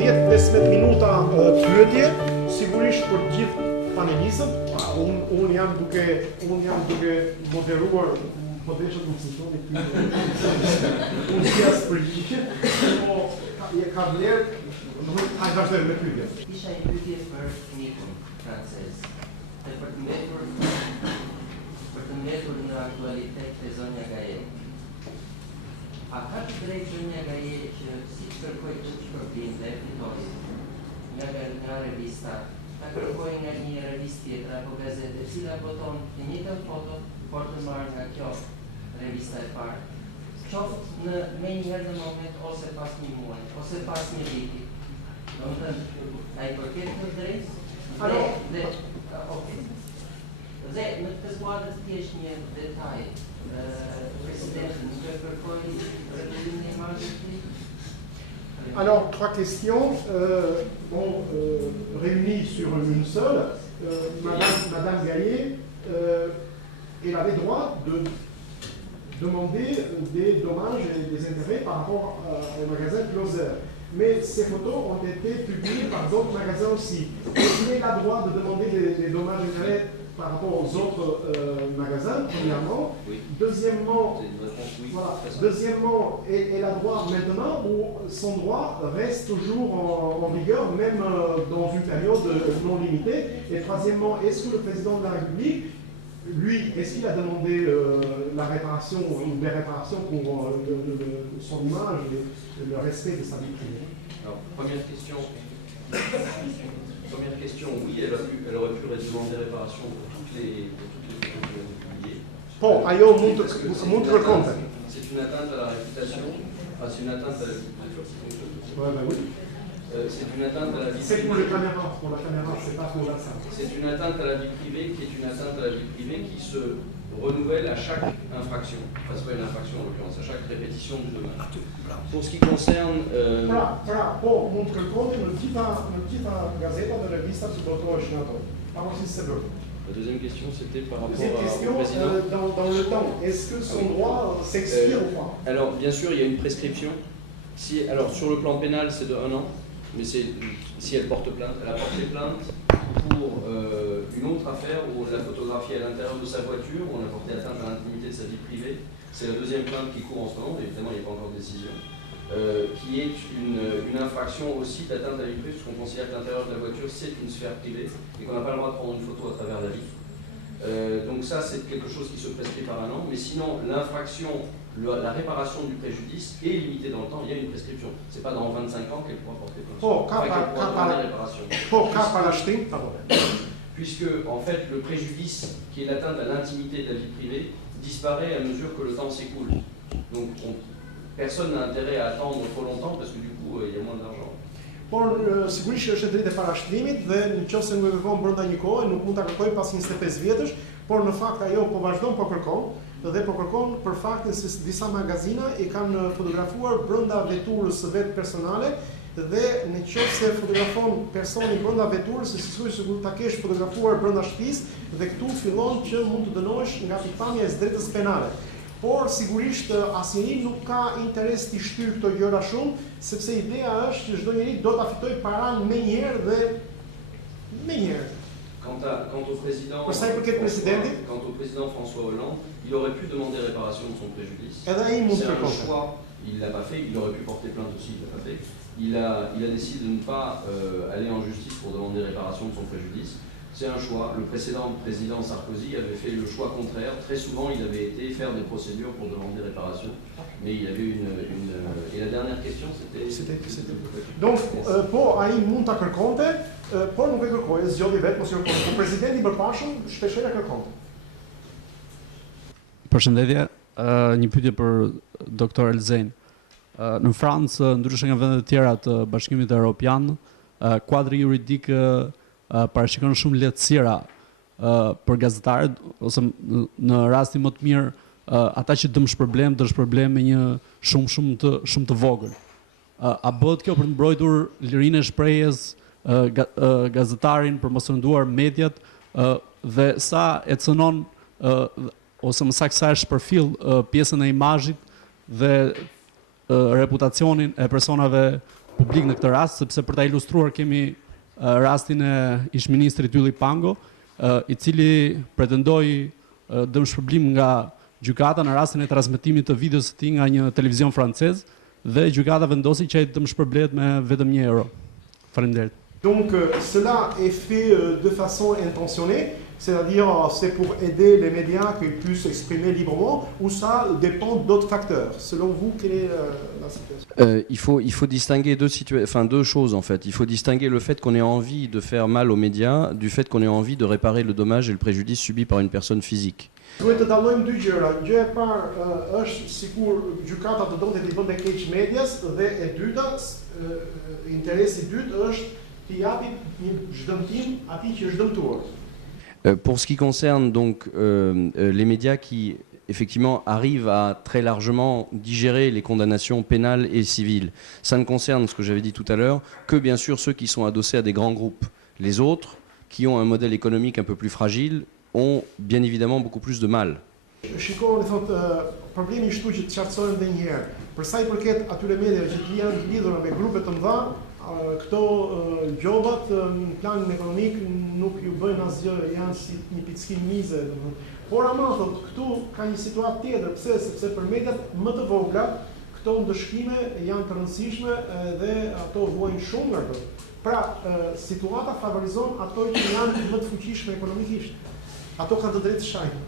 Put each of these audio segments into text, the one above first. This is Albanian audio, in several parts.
10-15 minuta pyetje, sigurisht për gjithë panelistët. Unë jam duke moderuar, po desha të më sintoni pyetje. Unë si as përgjigje, po ka vlerë, hajde vazhdojmë me pyetjen. Isha një pyetje për mikun francez. Dhe për të mbetur në aktualitet e zonja Gaje. A ka të drejtë zonja Gaje që si kërkoj të shpërblim dhe fitori nga revista, ta kërkoj nga një revist tjetër apo gazete, cila boton të njëjtën foto, por të marrë nga kjo revista e parë, qoftë me njëherë në moment ose pas një muaj, ose pas një viti. Do të thënë, ai përket të drejtë dhe në këtë skuadrë të thjesht një detaj, presidenti nuk e kërkoi rregullimin e imazhit. Alors, trois questions réunies sur une seule. Madame Gaillet, elle avait droit de demander des dommages et des intérêts par rapport au magasin Closer. Mais ces photos ont été publiées par d'autres magasins aussi. Elle a le droit de demander des dommages et intérêts par rapport aux autres magasins, premièrement. Oui. Deuxièmement, elle a droit maintenant ou son droit reste toujours en vigueur, même dans une période non limitée. Et troisièmement, est-ce que le président de la République, lui, est-ce qu'il a demandé la réparation ou des réparations pour son image et le respect de sa vie privée? Alors, première question, oui, elle aurait pu demander réparation pour toutes les photos qu'elle a publiées. Bon, io montre le compte. C'est une atteinte à la réputation, c'est une atteinte à la vie privée. Ouais, bah oui. C'est une atteinte à la vie privée. C'est pour la caméra, c'est pas pour la salle. C'est une atteinte à la vie privée qui est une atteinte à la vie privée qui se renouvelle à chaque infraction. Enfin, c'est pas une infraction en l'occurrence, à chaque répétition du dommage. Pour ce qui concerne... Pour montrer le compte, une petite gazette de revista su patrocinato. Alors, si c'est bon. La deuxième question, c'était par rapport au président. Dans le temps, est-ce que son droit s'expire ou pas? Alors, bien sûr, il y a une prescription. Alors, sur le plan pénal, c'est de 1 an. Mais si elle porte plainte, elle a porté plainte pour une autre affaire où on l'a photographiée à l'intérieur de sa voiture, où on a porté atteinte à l'intimité de sa vie privée. C'est la deuxième plainte qui court en ce moment, évidemment il n'y a pas encore de décision, qui est une infraction aussi d'atteinte à la vie privée, parce qu'on considère que l'intérieur de la voiture c'est une sphère privée et qu'on n'a pas le droit de prendre une photo à travers la vitre. Donc ça c'est quelque chose qui se prescrit par 1 an, mais sinon l'infraction, la réparation du préjudice est limitée dans le temps, il y a une prescription. C'est pas dans 25 ans qu'elle pourra porter plainte. Puisque en fait le préjudice qui est l'atteinte à l'intimité de la vie privée disparaît à mesure que le temps s'écoule. Donc personne n'a intérêt à attendre trop longtemps parce que du coup il y a moins d'argent. Por sigurisht që është e drejtë e parashtrimit dhe nëse nuk e kërkon brenda një kohe, nuk mund ta kërkojë pas 25 vjetësh, por në fakt ajo po vazhdon po kërkon për faktin se disa magazina i kanë fotografuar brenda veturës së vet personale dhe nëse fotografon personi brenda veturës, sikur ta kesh fotografuar brenda shtëpisë dhe këtu fillon që mund të dënohesh nga pikpamja e drejtës penale. Por sigurisht asnjëri nuk ka interes të shtyrë këto gjëra shumë, sepse ideja është që çdo njeri do ta fitojë paranë menjëherë dhe menjëherë. Quant au président François Hollande, il aurait pu demander réparation de son préjudice. C'est un choix, il ne l'a pas fait, il aurait pu porter plainte aussi, il ne l'a pas fait. Il a décidé de ne pas aller en justice pour demander réparation de son préjudice. C'est un choix. Le précédent président Sarkozy avait fait le choix contraire. Très souvent, il avait été faire des procédures pour demander réparation. Mais il y avait Et la dernière question, c'était... Donc, po ai mund ta kërkonte, por nuk e kërkoi, zgjodhi vetë mos e kërkonte. Po presidenti i bërpashëm shpeshherë kërkonte. Përshëndetje, një pyetje për doktor Elzen. Në Francë, ndryshe nga vendet e tjera të Bashkimit Evropian, kuadri juridik parashikon shumë lehtësira për gazetarët ose në rastin më të mirë ata që dëshpërblen me një shumë të vogël. A bëhet kjo për të mbrojtur lirinë e shprehjes gazetarin, për mos rënduar mediat dhe sa e cënon ose më saktë sa e shpërfill pjesën e imazhit dhe reputacionin e personave publik në këtë rast, sepse për ta ilustruar kemi rastin e ish-ministrit Ylli Pango, i cili pretendoi dëmshpërblim nga gjykata në rastin e transmetimit të videos së tij nga një televizion francez dhe gjykata vendosi që ai të dëmshpërblehet me vetëm €1. Faleminderit. Donc cela est fait de façon intentionnée, c'est-à-dire c'est pour aider les médias qu'ils puissent s'exprimer librement, ou ça dépend d'autres facteurs. Selon vous, quelle est la situation? Il faut distinguer deux choses en fait. Il faut distinguer le fait qu'on ait envie de faire mal aux médias du fait qu'on ait envie de réparer le dommage et le préjudice subi par une personne physique. Duhet të dallojmë dy gjëra. Gjëja e parë është sikur gjykata të donte të bënte keq medias dhe e dyta, interesi i dytë është të japi një zhdëmtim atij që është dëmtuar. Pour ce qui concerne donc les médias qui effectivement arrivent à très largement digérer les condamnations pénales et civiles, ça ne concerne, ce que j'avais dit tout à l'heure, que bien sûr ceux qui sont adossés à des grands groupes. Les autres, qui ont un modèle économique un peu plus fragile, ont bien évidemment beaucoup plus de mal. Shikoni, thotë, problemi është që të qartësojmë edhe një herë. Për sa i përket atyre mediave që janë lidhura me grupe të mëdha, këto gjobat në planin ekonomik nuk ju bëjnë asgjë, janë si një pickin mize. Por ama thotë, këtu ka një situatë tjetër, pse? Sepse për mediat më të vogla, këto ndëshkime janë të rëndësishme dhe ato vuajnë shumë nga këto. Pra, situata favorizon ato që janë më të fuqishme ekonomikisht. Ato kanë të drejtë shajnë.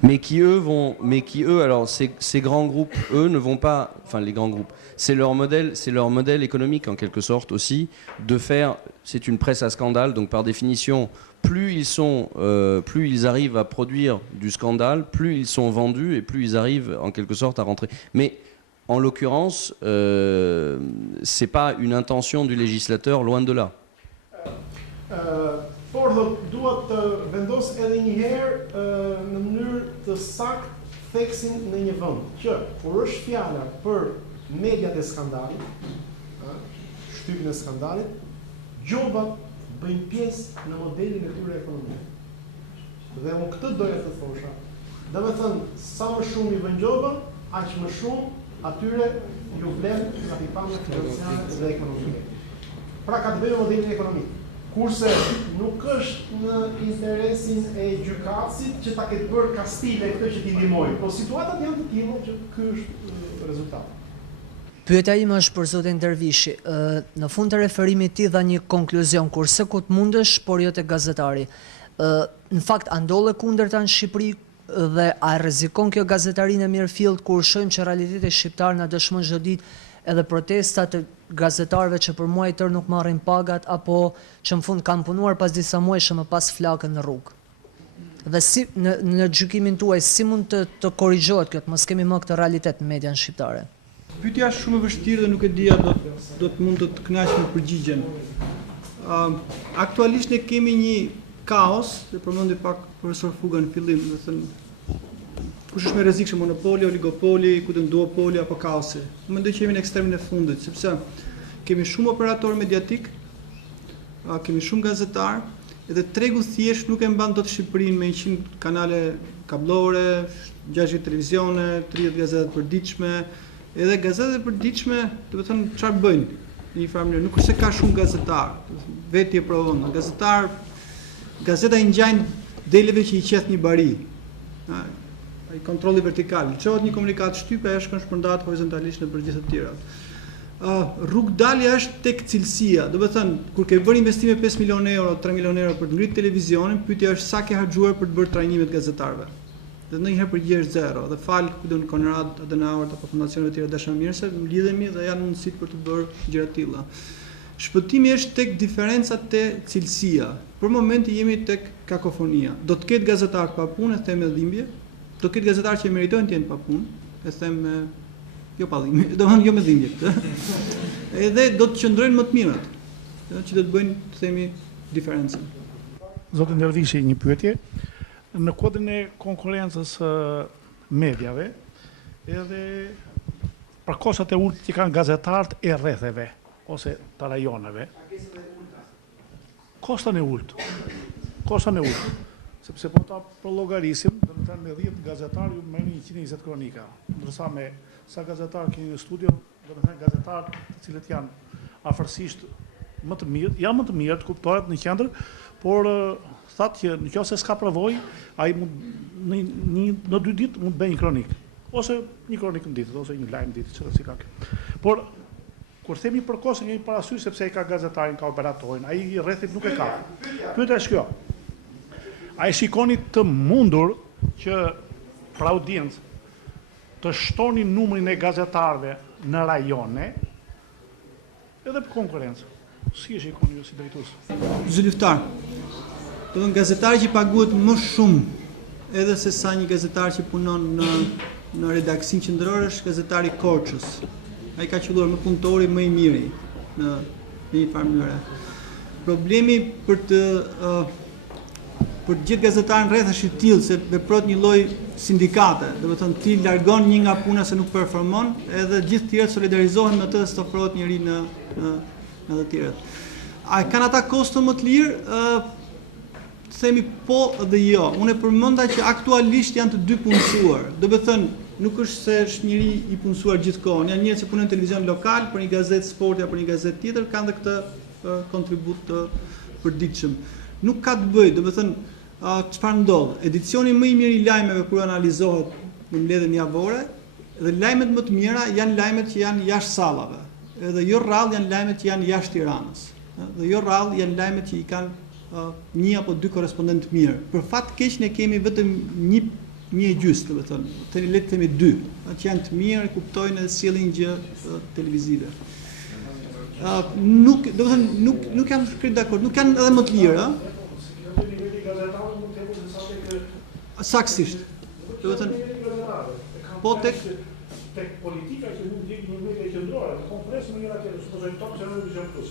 Mais qui eux, alors ces grands groupes, eux ne vont pas, enfin les grands groupes, c'est leur modèle économique en quelque sorte aussi, de faire, c'est une presse à scandale, donc par définition, plus ils arrivent à produire du scandale, plus ils sont vendus et plus ils arrivent en quelque sorte à rentrer. Mais en l'occurrence, c'est pas une intention du législateur, loin de là. Por duhet të vendos edhe një herë në mënyrë të saktë theksin në një vend që kur është fjala për mediat e skandalit, shtypin e skandalit, gjobat bëjnë pjesë në modelin e tyre ekonomik. Dhe unë këtë doja të thosha. Domethënë, sa më shumë i vën gjoba, aq më shumë atyre ju vlen kapitalet financiare dhe ekonomike. Pra ka të bëjë me modelin ekonomik. Kurse nuk është në interesin e gjykatësit që ta ketë bërë kastile këtë që t'i ndihmojë, po situatat janë të tilla që ky është rezultati. Pyetja ime është për zotin Dervishi. Në fund të referimit ti dha një konkluzion, kurse ku të mundesh, por jo te gazetari. Në fakt, a ndolle kundërta në Shqipëri dhe a rrezikon kjo gazetarinë e mirëfillt kur shohim që realiteti shqiptar na dëshmon çdo ditë edhe protestat e gazetarëve që për muaj tërë nuk marrin pagat apo që në fund kanë punuar pas disa muajsh më pas flakën në rrugë. Dhe si në gjykimin tuaj si mund të korrigjohet kjo, të mos kemi më këtë realitet në median shqiptare? Pyetja është shumë e vështirë dhe nuk e dia do të mund të kënaq me përgjigjen. Aktualisht ne kemi një kaos, dhe përmendi pak profesor Fuga në fillim, do të thënë kush është më rrezikshëm, monopoli, oligopoli, ku të duopoli apo kaosi. Unë mendoj që jemi në ekstremin e fundit, sepse kemi shumë operator mediatik, kemi shumë gazetar, edhe tregu thjesht nuk e mban dot Shqipërinë me 100 kanale kablore, 60 televizione, 30 gazeta të përditshme, edhe gazetat e përditshme, do të thënë çfarë bëjnë në një farë mënyrë. Nuk është se ka shumë gazetar, veti e provon. Gazeta i ngjajnë deleve që i qeth një bari. I kontrolli vertikal. Çohet një komunikat shtype, ajo shkon shpërndahet horizontalisht në përgjithë të tjera. Rrugdalja është tek cilësia. Do të thënë, kur ke bërë investime 5 milionë euro, 3 milionë euro për të ngritur televizionin, pyetja është sa ke harxuar për të bërë trajnimet gazetarëve. Dhe ndonjëherë përgjigje është zero. Dhe fal kujtun Konrad Adenauer apo fondacionet e tjera dashamirëse, lidhemi dhe janë mundësitë për të bërë gjëra të tilla. Shpëtimi është tek diferencat te cilësia. Për momentin jemi tek kakofonia. Do të ketë gazetar pa punë, them me dhimbje. Do ketë gazetarë që meritojnë të jenë pa punë, e them jo pa dhimbje, domethënë jo me dhimbje këtë. Edhe do të qëndrojnë më të mirët, që do të bëjnë, të themi, diferencën. Zotin Dervishi, një pyetje. Në kodrin e konkurrencës mediave, edhe për kostat e ulët që kanë gazetarët e rretheve, ose të rajoneve. Kostan e ulët. Sepse po ta përllogarisim, do të thënë me 10 gazetarë ju merrni 120 kronika, ndërsa me sa gazetarë keni në studio, do të thënë gazetarë të cilët janë afërsisht më të mirë, janë më të mirë të kuptohet në qendër, por thatë që nëse s'ka përvojë, ai mund në 2 ditë mund të bëjë një kronik, ose një kronik në ditë, ose një lajm ditë, çfarë si ka kjo. Por kur themi përkohës kemi parasysh sepse ai ka gazetarin, ka operatorin, ai i rrethit nuk e ka. Pyetja është kjo. Ai shikoni të mundur që për audiencë të shtoni numrin e gazetarëve në rajone edhe për konkurrencë. Si e shikoni ju si drejtues? Zyliftar. Do të thënë gazetari që paguhet më shumë edhe se sa një gazetar që punon në redaksin qendror është gazetari Korçës. Ai ka qelluar më punëtori më i miri në një farë mënyrë. Problemi për gjithë gazetarën rreth është i tillë se veprot një lloj sindikate, do të thënë ti largon një nga puna se nuk performon, edhe gjithë tjerët solidarizohen me të se ofrohet njëri në të tjerët. A kanë ata kosto më të lirë? Themi po dhe jo. Unë e përmenda që aktualisht janë të dy punësuar. Do të thënë nuk është se është njëri i punësuar gjithkohën. Janë njerëz që punojnë në televizion lokal, për një gazetë sporti apo një gazetë tjetër, kanë dhe këtë kontribut të përditshëm. Nuk ka të bëjë, do të thënë çfarë ndodh. Edicioni më i mirë i lajmeve kur analizohet në mbledhjen javore, dhe lajmet më të mira janë lajmet që janë jashtë sallave. Edhe jo rrallë janë lajmet që janë jashtë Tiranës. Dhe jo rrallë janë lajmet që i kanë një apo dy korrespondent mirë. Për fat keq ne kemi vetëm një e gjysmë, do të thënë, le të themi 2, që janë të mirë, kuptojnë dhe sjellin gjë televizive. Nuk, do të thënë, nuk jam krejt dakord, nuk janë edhe më të lirë, saksisht. Do të thënë, po tek politika që mund të jepë në media qendrore, në konferencë në njëra tjetër, supozojmë Top Television Plus.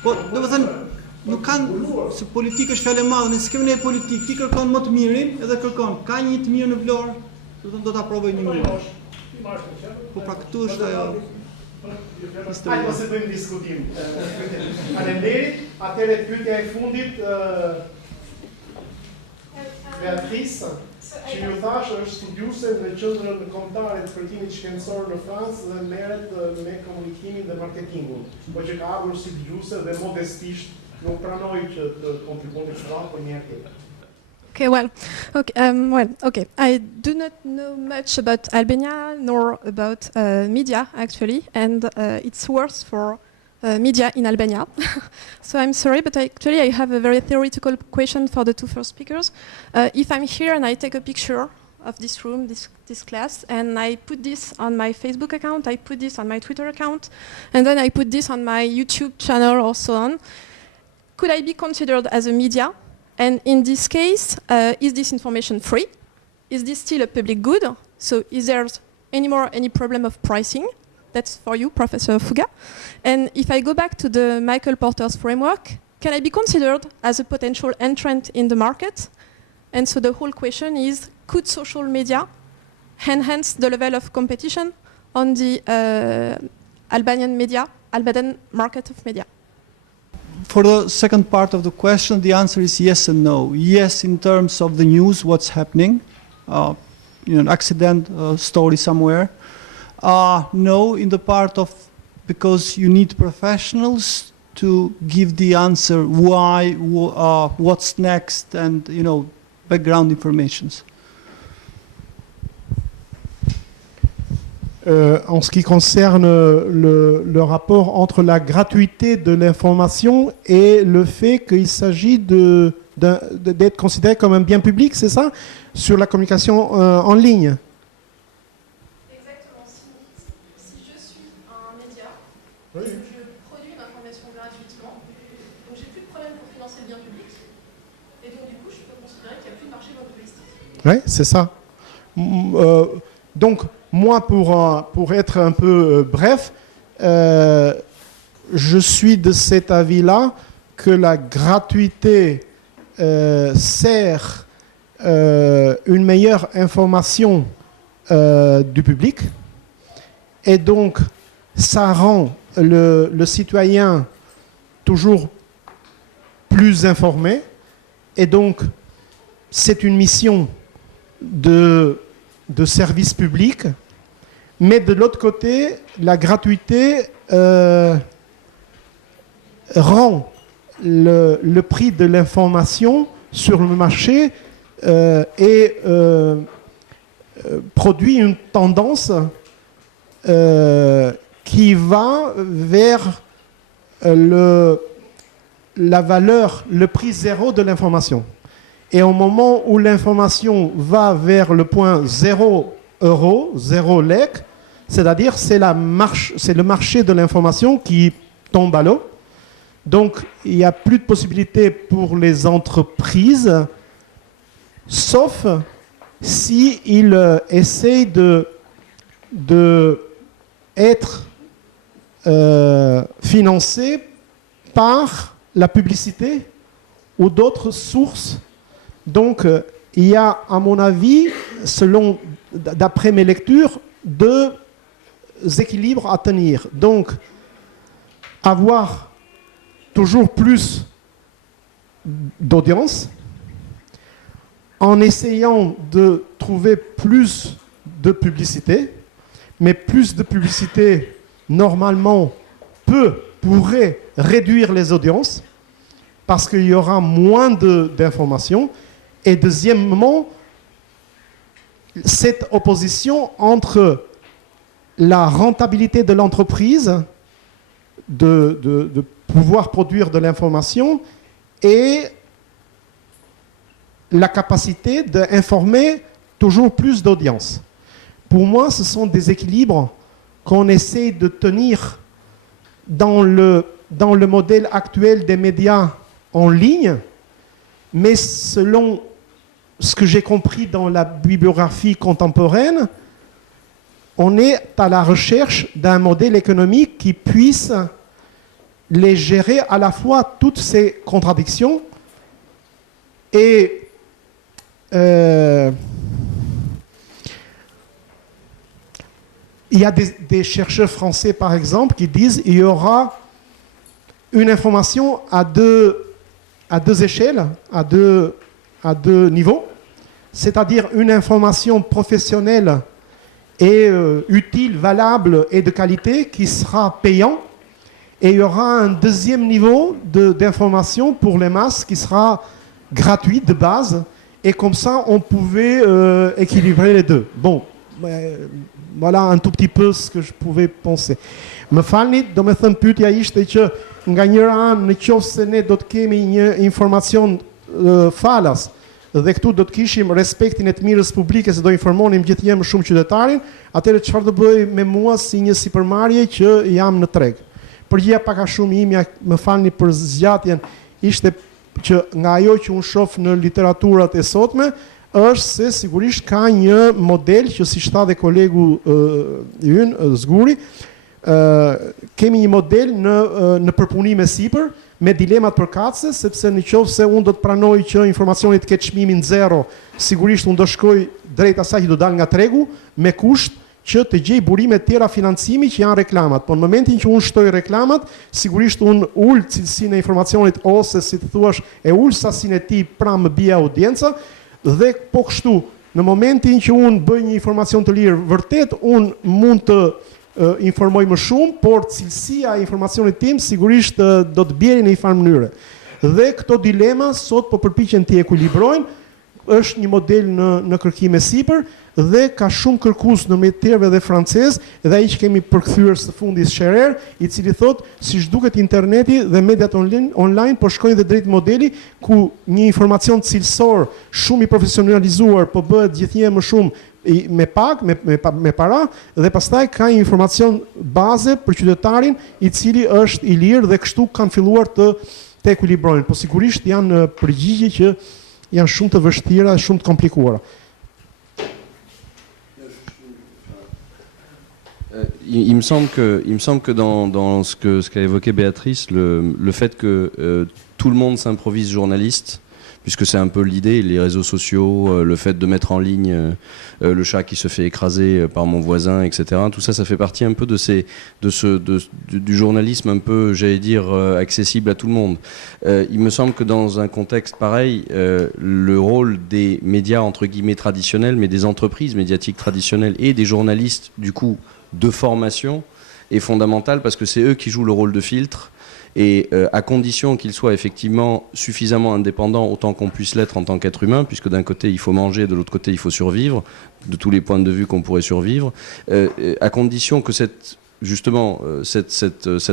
Po, do të thënë, nuk kanë, se politikë është fjalë e madhe, nëse kemi ne politikë, ti kërkon më të mirin, edhe kërkon, ka një të mirë në Vlorë, do të thënë do ta provoj një mirë. Po pra këtu është ajo. Hajde mos e bëjmë diskutim. Faleminderit. Atëherë pyetja e fundit Beatrice, që ju thash është studiuse në qendrën kombëtare të përtimit shkencor në Francë dhe merret me komunikimin dhe marketingun, por që ka ardhur si dëgjuese dhe modestisht nuk pranoi që të kontribuonte shumë për një herë tjetër. Okay, okay. I do not know much about Albania nor about media actually, and it's worse for media in Albania. So I'm sorry, but I have a very theoretical question for the two first speakers. If I'm here and I take a picture of this room, this class, and I put this on my Facebook account, I put this on my Twitter account, and then I put this on my YouTube channel or so on, could I be considered as a media? And in this case, is this information free? Is this still a public good? So is there any problem of pricing? That's for you, Professor Fuga. And if I go back to the Michael Porter's framework, can I be considered as a potential entrant in the market? And so the whole question is, could social media enhance the level of competition on the Albanian market of media? For the second part of the question, the answer is yes and no. Yes, in terms of the news, what's happening, an accident, story somewhere. No, in the part of, because you need professionals to give the answer why, what's next, and background informations. En ce qui concerne le rapport entre la gratuité de l'information et le fait qu'il s'agit d'être considéré comme un bien public, c'est ça, sur la communication en ligne. Exactement. Si je suis un média, oui, je produis une information gratuitement, donc j'ai plus de problème pour financer le bien public, et donc du coup je peux considérer qu'il n'y a plus de marché monopolistique. Oui, c'est ça. Donc, moi, pour être un peu bref, je suis de cet avis-là que la gratuité sert une meilleure information du public, et donc ça rend le citoyen toujours plus informé, et donc c'est une mission de service public. Mais de l'autre côté, la gratuité rend le prix de l'information sur le marché et produit une tendance qui va vers la valeur, le prix zéro de l'information. Et au moment où l'information va vers le point 0 euro, 0 lek, c'est-à-dire c'est le marché de l'information qui tombe à l'eau. Donc il n'y a plus de possibilité pour les entreprises, sauf s'ils essayent d'être financés par la publicité ou d'autres sources. Donc, il y a, à mon avis, d'après mes lectures, deux équilibres à tenir. Donc, avoir toujours plus d'audience en essayant de trouver plus de publicité, mais plus de publicité, normalement, pourrait réduire les audiences parce qu'il y aura moins d'informations. Et deuxièmement, cette opposition entre la rentabilité de l'entreprise de pouvoir produire de l'information et la capacité d'informer toujours plus d'audience. Pour moi, ce sont des équilibres qu'on essaie de tenir dans le modèle actuel des médias en ligne, mais selon ce que j'ai compris dans la bibliographie contemporaine, on est à la recherche d'un modèle économique qui puisse les gérer à la fois toutes ces contradictions et il y a des chercheurs français, par exemple, qui disent qu'il y aura une information à deux échelles, à deux niveaux, c'est-à-dire une information professionnelle et utile, valable et de qualité qui sera payant, et il y aura un deuxième niveau d'information pour les masses qui sera gratuit de base, et comme ça on pouvait équilibrer les deux. Bon, voilà un tout petit peu ce que je pouvais penser. Më falni, do me thënë pyetja ishte që nga njëra anë nëse ne do të kemi një informacion falas dhe këtu do të kishim respektin e të mirës publike se do informonim gjithnjë më shumë qytetarin, atëherë çfarë do bëj me mua si një sipërmarrje që jam në treg? Përgjigja pak a shumë imja, më falni për zgjatjen, ishte që nga ajo që unë shoh në literaturat e sotme është se sigurisht ka një model që si tha dhe kolegu ynë Zguri, kemi një model në përpunim e sipër me dilemat përkatëse, sepse në qoftë se unë do të pranoj që informacioni të ketë çmimin zero, sigurisht unë do shkoj drejt asaj që do dal nga tregu me kusht që të gjej burime të tjera financimi që janë reklamat. Po në momentin që unë shtoj reklamat, sigurisht unë ul cilësinë e informacionit ose si të thuash e ul sasinë e tij pra më bie audienca. Dhe po kështu, në momentin që unë bëj një informacion të lirë, vërtet unë mund të informoj më shumë, por cilësia e informacionit tim sigurisht do të bjerë në një farë mënyre. Dhe këto dilema sot po përpiqen të ekuilibrojnë, është një model në kërkim e sipër dhe ka shumë kërkues në medierëve dhe francez, dhe ai që kemi përkthyer së fundi Scherer, i cili thotë siç duket interneti dhe mediat online po shkojnë dhe drejt modeli ku një informacion cilësor shumë i profesionalizuar po bëhet gjithnjë më shumë me pak, me para, dhe pastaj ka një informacion baze për qytetarin i cili është i lirë dhe kështu kanë filluar të ekuilibrojnë. Po sigurisht janë përgjigje që janë shumë të vështira, shumë të komplikuara. Il me semble que dans ce qu'a évoqué Béatrice, le fait que tout le monde s'improvise journaliste, puisque c'est un peu l'idée, les réseaux sociaux, le fait de mettre en ligne le chat qui se fait écraser par mon voisin, etc. Tout ça, ça fait partie un peu du journalisme un peu, j'allais dire, accessible à tout le monde. Il me semble que dans un contexte pareil, le rôle des médias, entre guillemets, traditionnels, mais des entreprises médiatiques traditionnelles et des journalistes, du coup, de formation, est fondamental parce que c'est eux qui jouent le rôle de filtre et à condition qu'il soit effectivement suffisamment indépendant autant qu'on puisse l'être en tant qu'être humain, puisque d'un côté il faut manger, de l'autre côté il faut survivre, de tous les points de vue qu'on pourrait survivre, à condition que cette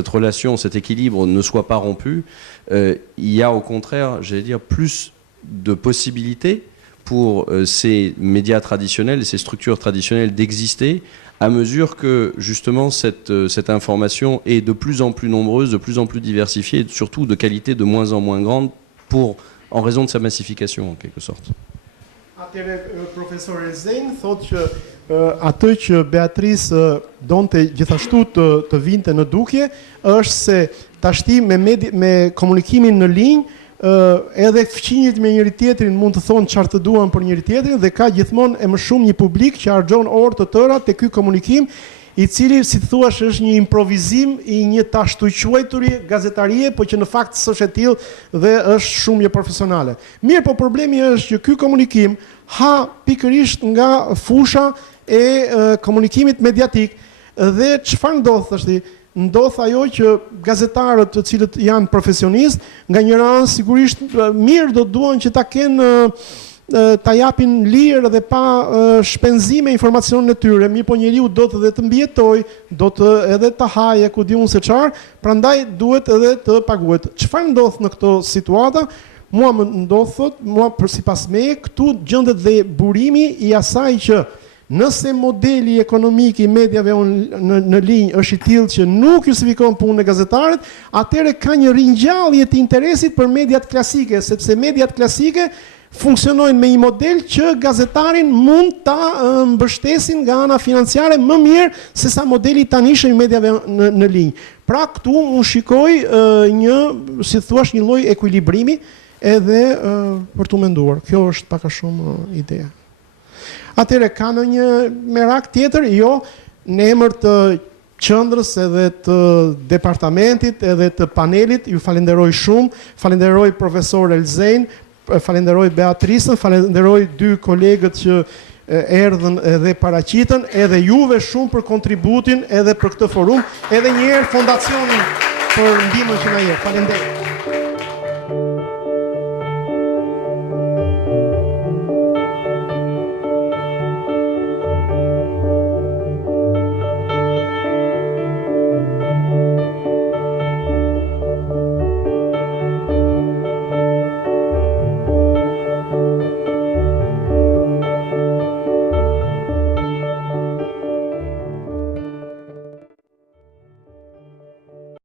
relation, cet équilibre ne soit pas rompu, il y a au contraire, j'allais dire, plus de possibilités pour ces médias traditionnels et ces structures traditionnelles d'exister à mesure que justement cette information est de plus en plus nombreuse, de plus en plus diversifiée et surtout de qualité de moins en moins grande en raison de sa massification en quelque sorte. Atëre profesor Elzen thotë që atë që Beatrice donte gjithashtu të vinte në dukje është se tashti me komunikimin në linjë edhe fqinjit me njëri tjetrin mund të thonë çfarë të duan për njëri tjetrin dhe ka gjithmonë e më shumë një publik që harxhon orë të tëra te ky komunikim i cili, si thuash, është një improvizim i një tashtuquajturi gazetarie, po që në fakt s'është e tillë dhe është shumë jo profesionale. Mirë, po problemi është që ky komunikim ha pikërisht nga fusha e komunikimit mediatik dhe çfarë ndodh tashti? Ndodh ajo që gazetarët të cilët janë profesionistë, nga një anë sigurisht mirë do duan që ta kenë ta japin lirë dhe pa shpenzime informacionin e tyre, mirë po njeriu do të dhe të mbijetoj, do të edhe të haje, ku di unë se çfarë, prandaj duhet edhe të paguhet. Çfarë ndodh në këto situata? Mua më ndodh, thot, mua sipas meje, këtu gjendet dhe burimi i asaj që nëse modeli ekonomik i mediave në linjë është i tillë që nuk justifikon punën e gazetarët, atëherë ka një ringjallje të interesit për mediat klasike, sepse mediat klasike funksionojnë me një model që gazetarin mund ta mbështesin nga ana financiare më mirë se sa modeli tanishëm i mediave në linjë. Pra këtu unë shikoj një, si thuash, një lloj ekuilibrimi edhe për tu menduar. Kjo është pak a shumë ideja. Atëherë ka në një merak tjetër, jo, në emër të qendrës edhe të departamentit edhe të panelit, ju falenderoj shumë, falenderoj profesor Elzen, falenderoj Beatricën, falenderoj dy kolegët që erdhën edhe paraqitën, edhe juve shumë për kontributin edhe për këtë forum, edhe një herë fondacionin për ndihmën që na jep. Falenderoj.